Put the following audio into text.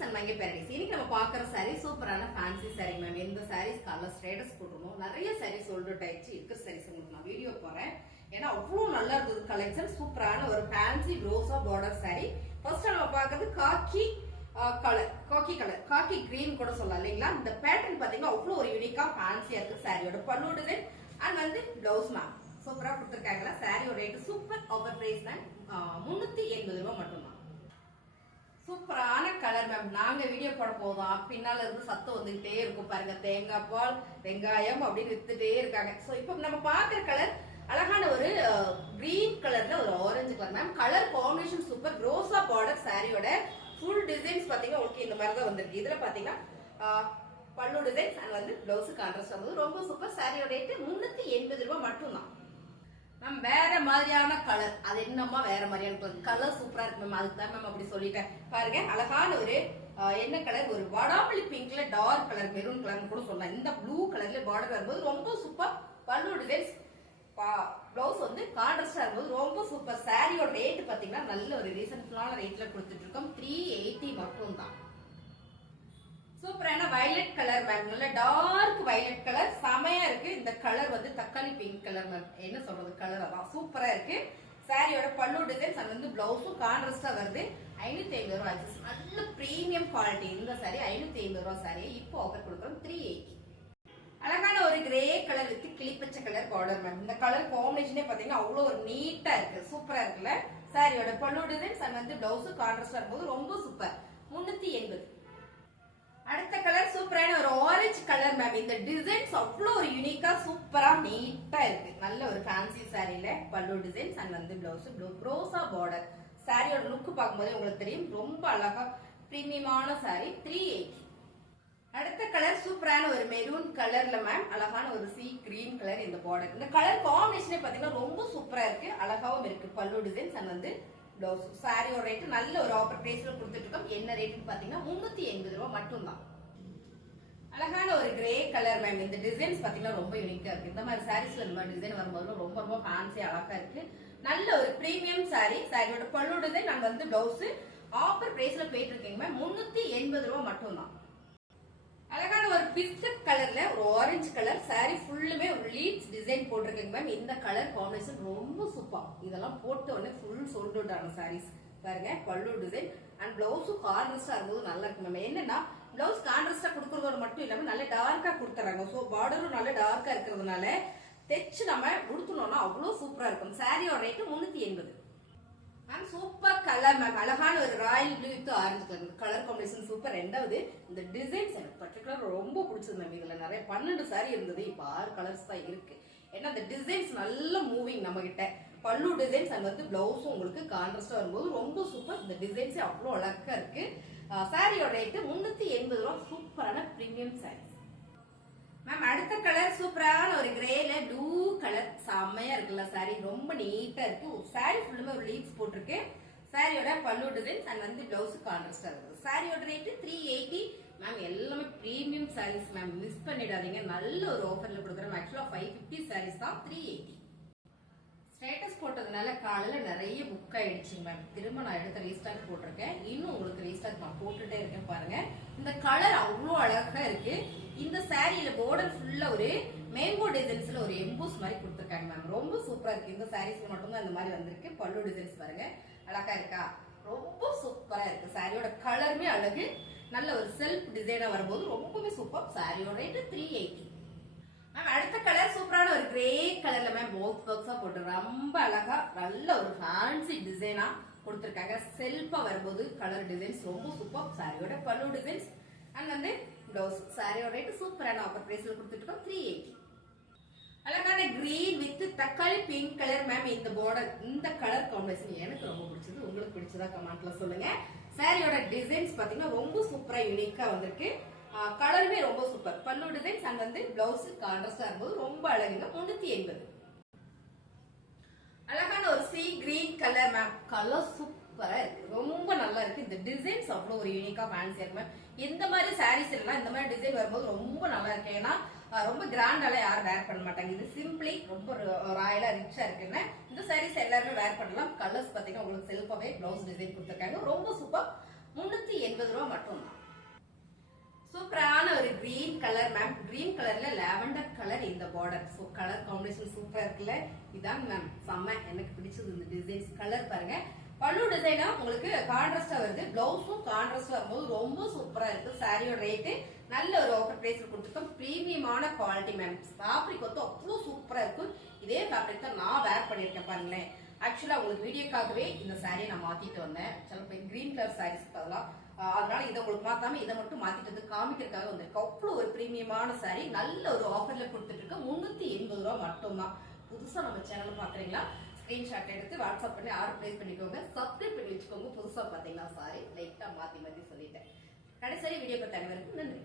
Saris and Mangai paradise. இன்னைக்கு நம்ம பாக்குற சாரி சூப்பரான ஃபேன்சி சாரி மேம். எந்த சாரீஸ் கலர் ஸ்டேட்டஸ் போட்டுருந்தோம். நிறைய சாரீஸ் சோல்ட் அவுட் ஆயிடுச்சு. இருக்கிற சாரீஸ் உங்களுக்கு நான் வீடியோ போறேன். ஏன்னா அவ்வளவு நல்லா இருந்தது கலெக்ஷன். சூப்பரான ஒரு ஃபேன்சி ரோசா பார்டர் சாரி. ஃபர்ஸ்ட் நம்ம பாக்குறது காக்கி கலர் காக்கி கிரீன் கூட சொல்லலாம் இல்லைங்களா. இந்த பேட்டர்ன் பாத்தீங்கன்னா அவ்வளவு ஒரு யூனிக்கா ஃபேன்சியா இருக்கு. சாரியோட பல்லு டிசைன் அண்ட் வந்து பிளவுஸ் மேம் சூப்பரா கொடுத்துருக்காங்களா. சாரியோட ரேட் சூப்பர் ஆஃபர் பிரைஸ் தான் 380 ரூபாய் மட்டும்தான். சூப்பரான கலர் மேம். நாங்க வீடியோ போட போதும் பின்னால இருந்து சத்தம் வந்துகிட்டே இருக்கும் பாருங்க. தேங்காய் பால் வெங்காயம் அப்படின்னு வித்துட்டே இருக்காங்க. சோ இப்போ நம்ம பாக்குற கலர் அழகான ஒரு கிரீன் கலர்ல ஒரு orange colour ma'am. Colour combination super. ரோசா பார்டர் சாரியோட ஃபுல் டிசைன்ஸ் பாத்தீங்கன்னா உங்களுக்கு இந்த மாதிரி தான் வந்திருக்கு. இதுல பாத்தீங்கன்னா பல்லு டிசைன்ஸ் அண்ட் வந்து பிளவுஸ் கான்ட்ராஸ்ட் வந்து ரொம்ப சூப்பர். சாரியோட ரேட் 380 ரூபாய் மட்டும்தான் மேம். வேற மாதிரியான கலர், அது என்னமா வேற மாதிரியான கலர் சூப்பரா இருக்கு மேம். அதுக்கு தான் மேம் அப்படி சொல்லிட்டேன். பாருங்க அழகான ஒரு என்ன கலர், ஒரு வடாமல்லி பிங்க்ல டார்க் கலர் மெரூன் கலர் கூட சொல்லலாம். இந்த ப்ளூ கலர்ல பார்டர் வரும்போது ரொம்ப சூப்பர். பல்லு டிசைன்ஸ் பிளவுஸ் வந்து கான்ட்ராஸ்டா இருக்கும்போது ரொம்ப சூப்பர். சாரியோட ரேட் பாத்தீங்கன்னா நல்ல ஒரு ரீசனபிளான ரேட்ல கொடுத்துட்டு இருக்கோம். 380 மட்டும் தான். சூப்பரான வயலட் கலர் மேம். நல்ல டார்க் வயலட் கலர் செமையா இருக்கு. இந்த கலர் வந்து தக்காளி பிங்க் கலர் மேம். என்ன சொல்றது, கலர் அதான் சூப்பரா இருக்கு. சாரியோட பல்லு டிசைன்ஸ் அது வந்து பிளவுஸும் கான்ட்ராஸ்டா வருது. 550 ரூபாய். நல்ல பிரீமியம் குவாலிட்டி இந்த சாரி. 550 ரூபாய் சாரி இப்போ ஆஃபர் கொடுக்குறோம் 380. அழகான ஒரு கிரே கலர் வித் கிளிப்பச்சை கலர் பார்டர் மேம். இந்த கலர் காம்பினேஷனே பாத்தீங்கன்னா அவ்வளவு ஒரு நீட்டா இருக்கு. சூப்பரா இருக்குல்ல. சாரியோட பல்லு டிசைன்ஸ் அது வந்து பிளவுஸும் கான்ட்ராஸ்டா இருக்கும்போது ரொம்ப சூப்பர். 380. அடுத்த கலர் சூப்பரான ஒரு ஆரஞ்சு கலர் மேம். இந்த டிசைன்ஸ் அவ்வளவு ஒரு யூனிக்கா சூப்பரா நீட்டா இருக்கு. நல்ல ஒரு ஃபேன்சி சாரியில பல்லு டிசைன்ஸ் அண்ட் வந்து பிளவுஸ் ரோசா பார்டர். சாரியோட லுக் பார்க்கும்போது உங்களுக்கு தெரியும் ரொம்ப அழகா பிரீமியமான சாரி. 380. அடுத்த கலர் சூப்பரான ஒரு மெரூன் கலர்ல மேம். அழகான ஒரு சீ கிரீன் கலர் இந்த பார்டர். இந்த கலர் காம்பினேஷனே பாத்தீங்கன்னா ரொம்ப சூப்பரா இருக்கு. அழகாவும் இருக்கு. பல்லு டிசைன்ஸ் அண்ட் வந்து பிளவுஸ். சாரியோட ரேட் நல்ல ஒரு ஆஃபர் பிரைஸ்ல கொடுத்துட்டு இருக்கோம். என்ன ரேட்னு பாத்தீங்கன்னா 380 ரூபாய் மட்டும்தான். அழகான ஒரு கிரே கலர் மேம். இந்த டிசைன்ஸ் பாத்தீங்கன்னா ரொம்ப யூனிக்கா இருக்கு. இந்த மாதிரி சாரீஸ்ல இந்த மாதிரி டிசைன் வரும்போது ரொம்ப ரொம்ப ஃபேன்சி அழகா இருக்கு. நல்ல ஒரு பிரீமியம் சாரி. சாரியோட பல்லு டிசைன் நாங்க வந்து பிளவுஸ் ஆஃபர் பிரைஸ்ல போயிட்டு இருக்கீங்க மேம். 380 ரூபாய் மட்டும்தான். அழகான ஒரு பிஸ்கட் கலர்ல ஒரு ஆரஞ்சு கலர் சாரி ஃபுல்லுமே ஒரு லீட்ஸ் டிசைன் போட்டிருக்கீங்க மேம். இந்த கலர் காம்பினேஷன் ரொம்ப சூப்பர். இதெல்லாம் போட்ட உடனே ஃபுல் சோல்ட் அவுட் ஆன சாரீஸ் பாருங்க. பல்லு டிசைன் அண்ட் பிளவுஸும் கான்ட்ராஸ்டா இருக்கும்போது நல்லா இருக்கு மேம். என்னன்னா பிளவுஸ் கான்ட்ராஸ்டா கொடுக்கறதோட மட்டும் இல்லாம நல்ல டார்க்கா கொடுத்துறாங்க. சோ பார்டரும் நல்ல டார்க்கா இருக்கிறதுனால தைச்சு நம்ம உடுத்தணும்னா அவ்வளவு சூப்பரா இருக்கும். சாரியோட rate 380. Ma'am super colour ma'am. அழகான ஒரு Royal blue with orange colour. Colour combination super. ரெண்டாவது இந்த டிசைன்ஸ் எனக்கு பர்டிகுலர் ரொம்ப பிடிச்சது மேம். இதுல நிறைய 12 சாரி இருந்தது. இப்ப 6 கலர்ஸ் தான் இருக்கு. ஏன்னா இந்த டிசைன்ஸ் நல்ல மூவிங் நம்ம கிட்ட. பல்லு டிசைன்ஸ் அண்ட் வந்து பிளவுஸும் உங்களுக்கு கான்ட்ராஸ்டா வரும்போது ரொம்ப சூப்பர். இந்த டிசைன்ஸ் அவ்வளவு அழகா இருக்கு. சாரியோட ரேட் 380 ரூபாய். சூப்பரான பிரீமியம் சாரி மேம். அடுத்த கலர் சூப்பரான ஒரு கிரேல ப்ளூ கலர் செம்மையா இருக்குல்ல. சாரி ரொம்ப நீட்டா இருக்கு. சாரி ஃபுல்லுமே ஒரு லீவ்ஸ் போட்டிருக்கு. சாரியோட பல்லு டிசைன்ஸ் அண்ட் வந்து பிளவுஸ் கான்ட்ராஸ்டா இருக்கு. சாரியோட ரேட் 380 மேம். எல்லாமே பிரீமியம் சாரீஸ் மேம். மிஸ் பண்ணிடாதீங்க. நல்ல ஒரு ஆஃபர்ல கொடுக்குறோம். ஆக்சுவலா 550 சாரீஸ் தான் 380. ஸ்டேட்டஸ் போட்டதுனால காலையில நிறைய புக் ஆயிடுச்சு மேம். திரும்ப நான் எடுத்த ரீஸ்டாக் போட்டிருக்கேன். இன்னும் உங்களுக்கு ரீஸ்டாக் நான் போட்டுட்டே இருக்கேன் பாருங்க. இந்த கலர் அவ்வளோ அழகா இருக்கு. இந்த சாரியில பார்டர் ஃபுல்லா ஒரு மேங்கோ டிசைன்ஸ்ல ஒரு எம்போஸ் மாதிரி கொடுத்துருக்காங்க மேம். ரொம்ப சூப்பரா இருக்கு. இந்த சாரீஸ்ல மட்டும்தான் இந்த மாதிரி வந்திருக்கு. பல்லு டிசைன்ஸ் பாருங்க அழகா இருக்கா. ரொம்ப சூப்பரா இருக்கு. சாரியோட கலருமே அழகு. நல்ல ஒரு செல்ஃப் டிசைனா வரும்போது ரொம்பவே சூப்பர். சாரியோட ரேட் 380 மேம். அடுத்த கலர் சூப்பரான ஒரு கிரே கலர்ல மேம். போத் பாக்ஸா போட்டு ரொம்ப அழகா நல்ல ஒரு ஃபேன்சி டிசைனா கொடுத்திருக்காங்க. செல்ஃபா வரும்போது கலர் டிசைன்ஸ் ரொம்ப சூப்பர். சாரியோட பல்லு டிசைன்ஸ் அண்ட் வந்து பிளவுஸ். சாரியோட ரேட் சூப்பரான ஆஃபர் பிரைஸ்ல கொடுத்துட்டு இருக்கோம் 380. அழகான கிரீன் வித் தக்காளி பிங்க் கலர் மேம். இந்த பார்டர் இந்த கலர் காம்பினேஷன் எனக்கு ரொம்ப பிடிச்சது. உங்களுக்கு பிடிச்சதா கமெண்ட்ல சொல்லுங்க. சாரியோட டிசைன்ஸ் பாத்தீங்கன்னா ரொம்ப சூப்பரா யூனிக்கா வந்திருக்கு. கலருமே ரொம்ப சூப்பர். பல்லு டிசைன்ஸ் அண்ட் வந்து பிளவுஸ் கான்ட்ராஸ்டா இருக்கும்போது ரொம்ப அழகுங்க. 380. அழகான ஒரு sea green colour ma'am. Colour சூப்பரா இருக்கு. ரொம்ப நல்லா இருக்கு. இந்த டிசைன்ஸ் அவ்வளவு ஒரு யூனிக்கா ஃபேன்சியா இருக்கு மேம். இந்த மாதிரி சாரீஸ் எல்லாம் இந்த மாதிரி டிசைன் வரும்போது ரொம்ப நல்லா இருக்கு. ஏன்னா ரொம்ப கிராண்டால யாரும் வேர் பண்ண மாட்டாங்க. இது சிம்பிளி ரொம்ப ராயலா ரிச்சா இருக்குன்னு இந்த சாரீஸ் எல்லாருமே வேர் பண்ணலாம். கலர்ஸ் பாத்தீங்கன்னா உங்களுக்கு செல்ஃபாவே பிளவுஸ் டிசைன் கொடுத்துருக்காங்க. ரொம்ப சூப்பர். 380 ரூபாய் மட்டும் தான். சூப்பரான ஒரு கிரீன் கலர் மேம். கிரீன் கலர்ல லாவெண்டர் கலர் இந்த பார்டர். சோ கலர் காம்பினேஷன் சூப்பரா இருக்குல்ல. இதான் மேம் செம்ம எனக்கு பிடிச்சது. இந்த டிசைன்ஸ் கலர் பாருங்க. பல்லு டிசைனா உங்களுக்கு கான்ட்ராஸ்டா வருது. பிளவுஸும் கான்ட்ராஸ்டா வரும்போது ரொம்ப சூப்பரா இருக்கு. சாரியோட ரேட்டு நல்ல ஒரு ஆஃபர் பிரைஸ்ல கொடுத்துருக்கோம். பிரீமியமான குவாலிட்டி மேம். ஃபேப்ரிக் வந்து அவ்வளவு சூப்பரா இருக்கும். இதே ஃபேப்ரிக் தான் நான் வேர் பண்ணிருக்கேன் பாருங்களேன். ஆக்சுவலா உங்களுக்கு வீடியோக்காகவே இந்த சாரியை நான் மாத்திட்டு வந்தேன். சில கிரீன் கலர் சாரீஸ் அதெல்லாம், அதனால இதை உங்களுக்கு மாத்தாம இதை மட்டும் மாத்திட்டு வந்து காமிக்கிறதுக்காக வந்திருக்கு. அவ்வளவு ஒரு பிரீமியமான சாரி நல்ல ஒரு ஆஃபர்ல கொடுத்துட்டு இருக்கு. 380 ரூபாய் மட்டும்தான். புதுசா நம்ம சேனல் பாக்குறீங்களா, ஸ்கிரீன்ஷாட் எடுத்து வாட்ஸ்அப் பண்ணி ஆர்டர் பிளேஸ் பண்ணிக்கோங்க. சப்ஸ்கிரைப் பண்ணி வச்சுக்கோங்க. புதுசா பாத்தீங்கன்னா சாரி லைட்டா மாத்தி மாத்தி சொல்லிட்டேன். கடைசி வீடியோ பார்த்த அனைவருக்கும் நன்றி.